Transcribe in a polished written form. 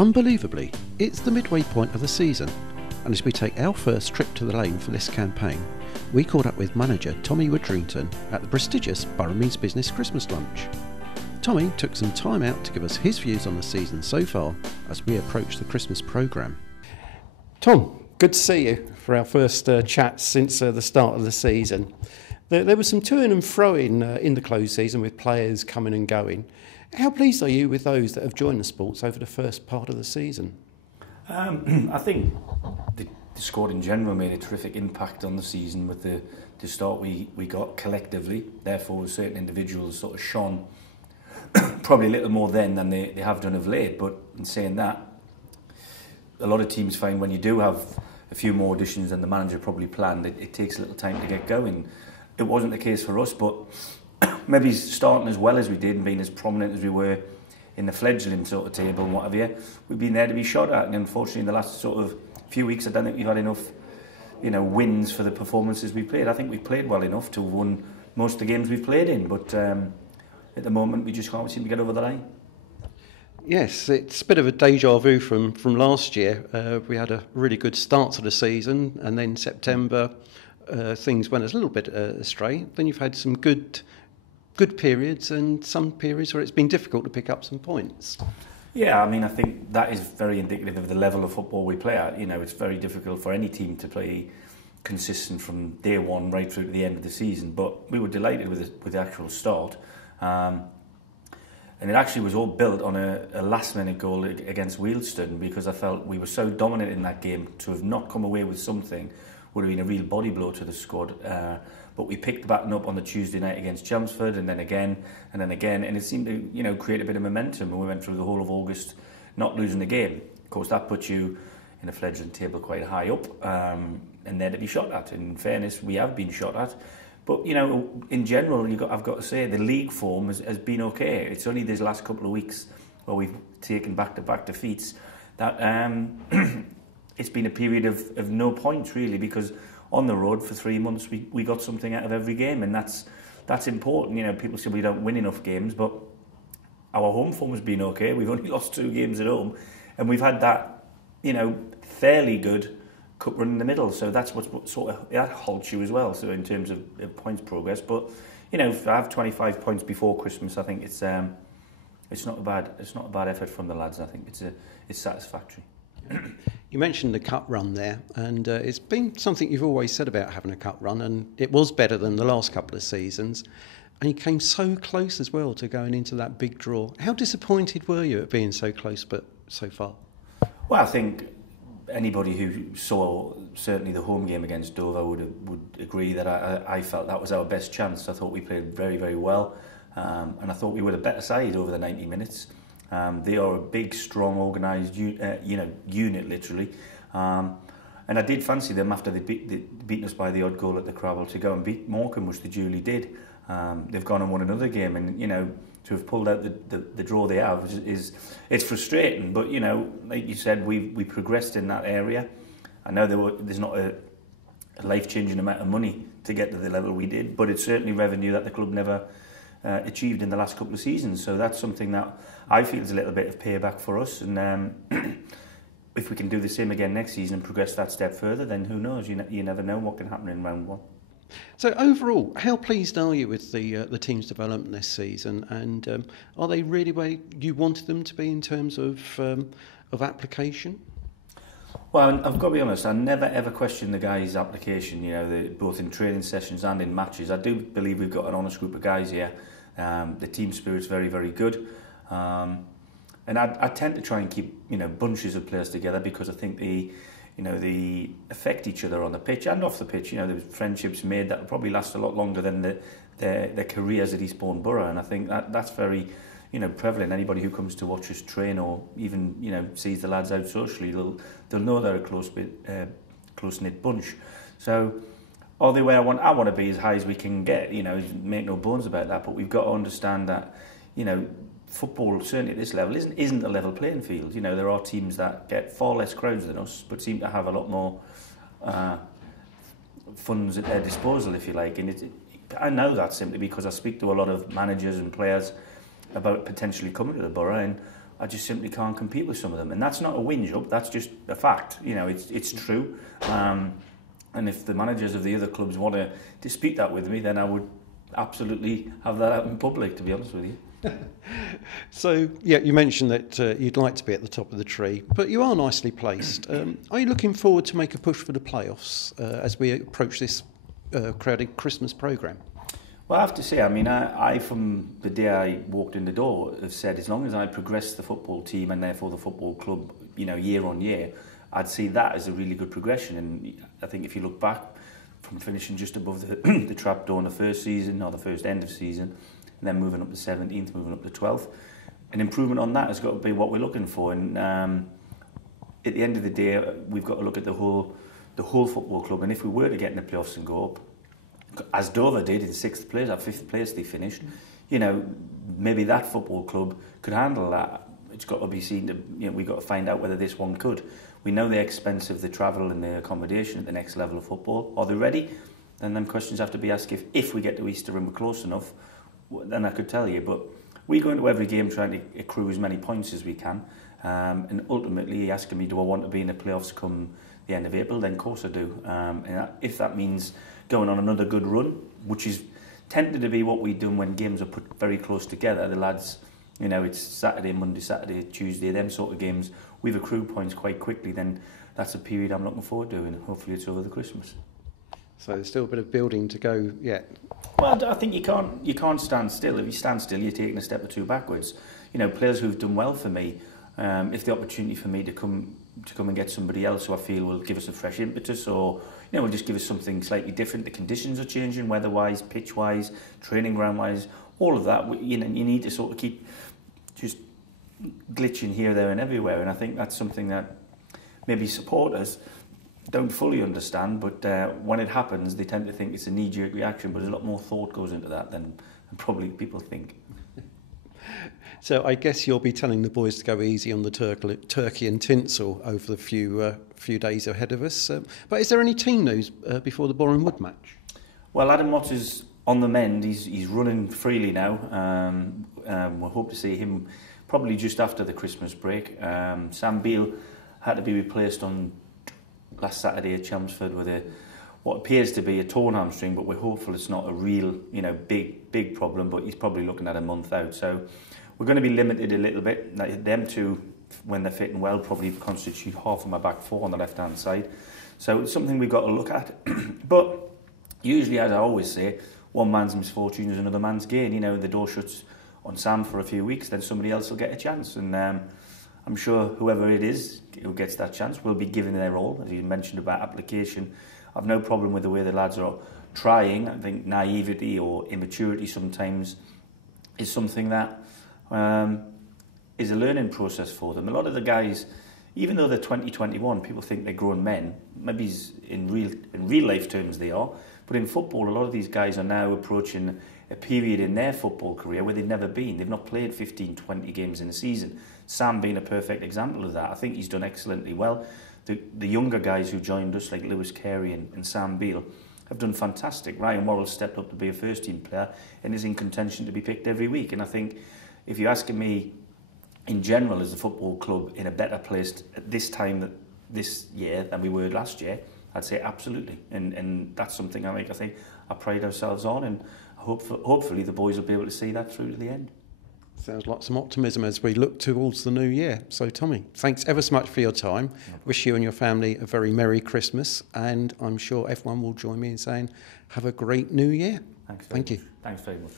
Unbelievably, it's the midway point of the season, and as we take our first trip to the lane for this campaign, we caught up with manager Tommy Widdrington at the prestigious Borough Means Business Christmas lunch. Tommy took some time out to give us his views on the season so far as we approach the Christmas programme. Tom, good to see you for our first chat since the start of the season. There was some to and fro in the closed season with players coming and going. How pleased are you with those that have joined the sports over the first part of the season? I think the squad in general made a terrific impact on the season with the start we got collectively. Therefore, certain individuals sort of shone probably a little more then than they have done of late. But in saying that, a lot of teams find when you do have a few more auditions than the manager probably planned, it takes a little time to get going. It wasn't the case for us, but maybe starting as well as we did and being as prominent as we were in the fledgling sort of table and whatever, we've been there to be shot at. And unfortunately, in the last sort of few weeks, I don't think we've had enough, wins for the performances we played. I think we've played well enough to have won most of the games we've played in, but at the moment, we just can't seem to get over the line. Yes, it's a bit of a deja vu from last year. We had a really good start to the season, and then September, things went a little bit astray. Then you've had some good periods and some periods where it's been difficult to pick up some points. Yeah, I think that is very indicative of the level of football we play at. It's very difficult for any team to play consistent from day one right through to the end of the season. But we were delighted with the actual start. And it actually was all built on a last-minute goal against Wealdstone, because I felt we were so dominant in that game. To have not come away with something would have been a real body blow to the squad. But we picked the baton up on the Tuesday night against Chelmsford, and then again, and it seemed to create a bit of momentum, and we went through the whole of August not losing the game. Of course, that puts you in the fledgling table quite high up, and there to be shot at. In fairness, we have been shot at. But, in general, I've got to say, the league form has been okay. It's only these last couple of weeks where we've taken back-to-back defeats that it's been a period of no points, really, because on the road for 3 months we got something out of every game, and that's important. People say we don't win enough games, but our home form has been okay. We've only lost 2 games at home, and we've had that, fairly good cup run in the middle, so that's what sort of that halts you as well. So in terms of points progress, but if I have 25 points before Christmas, I think it's not a bad effort from the lads. I think it's satisfactory. You mentioned the cup run there, and it's been something you've always said about having a cup run, and it was better than the last couple of seasons, and you came so close as well to going into that big draw. How disappointed were you at being so close but so far? Well, I think anybody who saw certainly the home game against Dover would agree that I felt that was our best chance. I thought we played very, very well, and I thought we were the better side over the 90 minutes. They are a big, strong, organised, unit, literally. And I did fancy them after they beaten us by the odd goal at the Crabble to go and beat Morecambe, which they duly did. They've gone and won another game, and to have pulled out the draw they have it's frustrating. But like you said, we progressed in that area. I know there's not a life-changing amount of money to get to the level we did, but it's certainly revenue that the club never achieved in the last couple of seasons. So that's something that I feel is a little bit of payback for us. And if we can do the same again next season and progress that step further, then who knows? You never know what can happen in round 1. So overall, how pleased are you with the team's development this season, and are they really where you wanted them to be in terms of application? Well, I've got to be honest, I never ever question the guys' application, both in training sessions and in matches. I do believe we've got an honest group of guys here. The team spirit's very, very good. And I tend to try and keep, bunches of players together, because I think they affect each other on the pitch and off the pitch. The friendships made that will probably last a lot longer than their careers at Eastbourne Borough, and I think that's very prevalent. Anybody who comes to watch us train, or even sees the lads out socially, they'll know they're a close-knit bunch. So are they where I want to be, as high as we can get, make no bones about that. But we've got to understand that football, certainly at this level, isn't a level playing field. There are teams that get far less crowds than us, but seem to have a lot more funds at their disposal, if you like. And I know that simply because I speak to a lot of managers and players about potentially coming to the Borough, and I just simply can't compete with some of them. And that's not a whinge up, that's just a fact. You know, it's true. And if the managers of the other clubs want to dispute that with me, then I would absolutely have that out in public, to be honest with you. So, yeah, you mentioned that you'd like to be at the top of the tree, but you are nicely placed. Are you looking forward to make a push for the playoffs as we approach this crowded Christmas programme? Well, I have to say, I mean, I from the day I walked in the door, have said as long as I progress the football team and therefore the football club, you know, year on year, I'd see that as a really good progression. And I think if you look back from finishing just above the trap door in the first season, or the first end of season, and then moving up to 17th, moving up to 12th, an improvement on that has got to be what we're looking for. And at the end of the day, we've got to look at the whole football club. And if we were to get in the playoffs and go up, as Dover did in 6th place, at 5th place they finished, you know, maybe that football club could handle that. It's got to be seen, you know, we've got to find out whether this one could. We know the expense of the travel and the accommodation at the next level of football. Are they ready? Then them questions have to be asked if we get to Easter and we're close enough, then I could tell you. But we go into every game trying to accrue as many points as we can. And ultimately, asking me, do I want to be in the playoffs come the end of April? Then of course I do. And if that means going on another good run, which is tended to be what we do when games are put very close together. The lads, you know, it's Saturday, Monday, Saturday, Tuesday, them sort of games. We've accrued points quite quickly. Then that's a period I'm looking forward to, and hopefully it's over the Christmas. So there's still a bit of building to go yet. Well, I think you can't stand still. If you stand still, you're taking a step or two backwards. You know, players who've done well for me, if the opportunity for me to come and get somebody else who I feel will give us a fresh impetus, or you know, will just give us something slightly different. The conditions are changing, weather-wise, pitch-wise, training ground-wise, all of that. You know, you need to sort of keep just glitching here, there, and everywhere. And I think that's something that maybe supporters don't fully understand. But when it happens, they tend to think it's a knee-jerk reaction. But a lot more thought goes into that than probably people think. So I guess you'll be telling the boys to go easy on the turkey and tinsel over the few days ahead of us. But is there any team news before the Borough Wood match? Well, Adam Watts is on the mend. He's running freely now. We'll hope to see him probably just after the Christmas break. Sam Beale had to be replaced on last Saturday at Chelmsford with what appears to be a torn hamstring, but we're hopeful it's not a real, you know, big problem. But he's probably looking at a month out. So we're going to be limited a little bit. Them two, when they're fitting well, probably constitute half of my back four on the left-hand side. So it's something we've got to look at. But usually, as I always say, one man's misfortune is another man's gain. You know, the door shuts on Sam for a few weeks, then somebody else will get a chance. And I'm sure whoever it is who gets that chance will be given their all. As you mentioned about application, I've no problem with the way the lads are trying. I think naivety or immaturity sometimes is something that is a learning process for them. A lot of the guys, even though they're 2021, people think they're grown men. Maybe in real life terms they are, but in football, a lot of these guys are now approaching a period in their football career where they've never been. They've not played 15, 20 games in a season. Sam being a perfect example of that. I think he's done excellently well. The younger guys who joined us, like Lewis Carey and Sam Beale, have done fantastic. Ryan Worrell stepped up to be a first-team player and is in contention to be picked every week. And I think if you're asking me, in general, is the football club in a better place at this time this year than we were last year, I'd say absolutely. And that's something I think I pride ourselves on, and hopefully the boys will be able to see that through to the end. Sounds like some optimism as we look towards the new year. So, Tommy, thanks ever so much for your time. Wish you and your family a very Merry Christmas, and I'm sure everyone will join me in saying have a great new year. Thank you. Thanks very much.